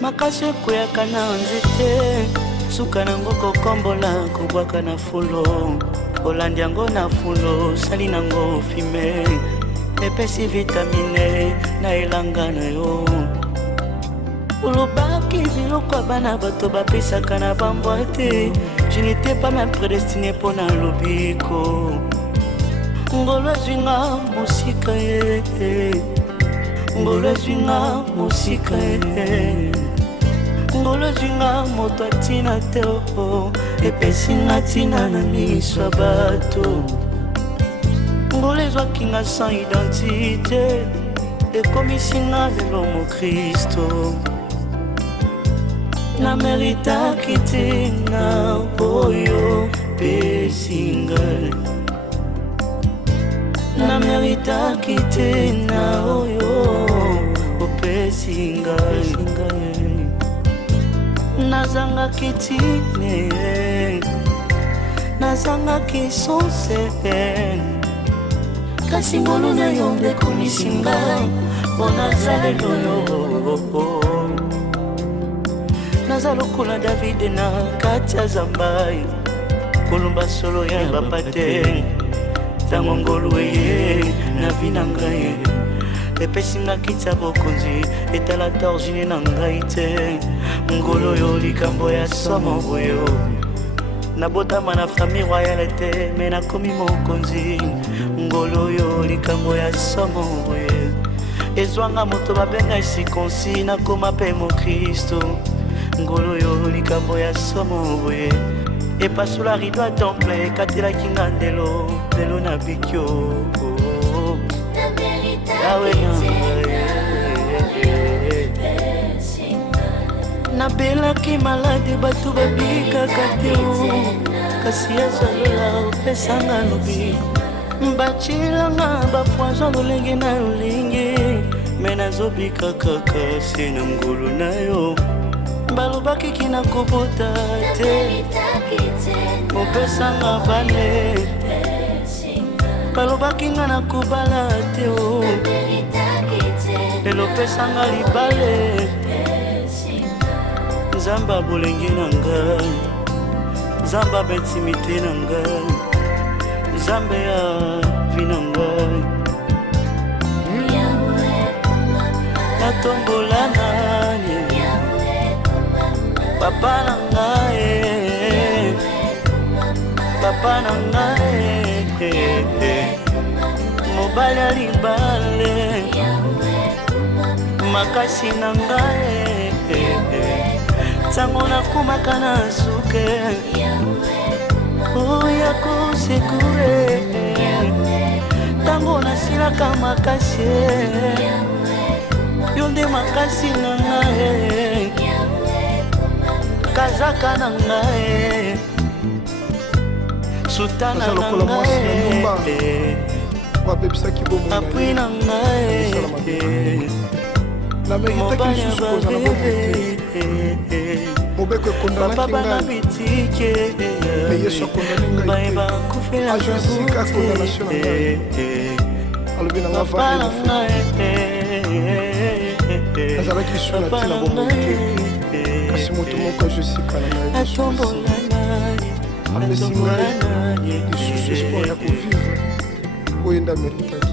Makashe kuyaka na nzete suka nango kokombola kubwaka na fulo olandi yango na fulo sali nango fime epesi vitamine na elanga na yo ulobaki biloko bana bato bapesaka na bambwate. Je n'étais pas même prédestiné pour na lobiko ngolo ezwinga musika ye ngolo ezwinga musika ye ngolo ezwinga moto atina te epesinga tina na miso ya bato ngolo ezwakinga sans identité ekomisinga lelo mokristo na meritaki te na oyo pesinga na meritaki te na oyo opesinga nazangaki tine nazangaki sonse kasi ngolo na yo nde komisinga mpo naza lelo yo naza lokola Davide na kati ya zamba kolumba solo ya bapa te ntango ngolu eye na vi na ngai epesinga kiti ya bokonzi etala torgine na ngai te ngolo oyo likambo ya somo boyo nabotama na famille royale te me nakomi mokonzi ngolo oyo likambo ya somo boye ezwanga moto babenga esikonsi nakoma mpe mokristo ngolo oyo likambo ya somo boye epasula rido ya temple ekatelaki nga ndelo lelo na bikyo yawe nabelaki maladi bato babikaka te kasi ezalola opesanga lobi bacilanga bapoison lolenge na lolenge me nazobika kaka se na ngolo na yo balobaki kina kobota te opesanga bale balobaki nga na kobala te lelo opesanga libale nzamba bolenge na ngai nzamba bentimite na ngai nzambe ya vi na ngai natombola nani papa na ngai papa na ngai mobali ya libale makasi na ngai ntango nakumaka na suke oya kosekure ntango nasilaka makasi yo nde makasi na ngai kazaka na ngai sutana na ngai apui na ngai mobali ya babebe papa bana bitike bayeba kufela kabute papa na ngai azalaki su na ntina bomoke kasi moto moko ajosika na ngai apesinga lisusu espoir ya kovivre oyenda merita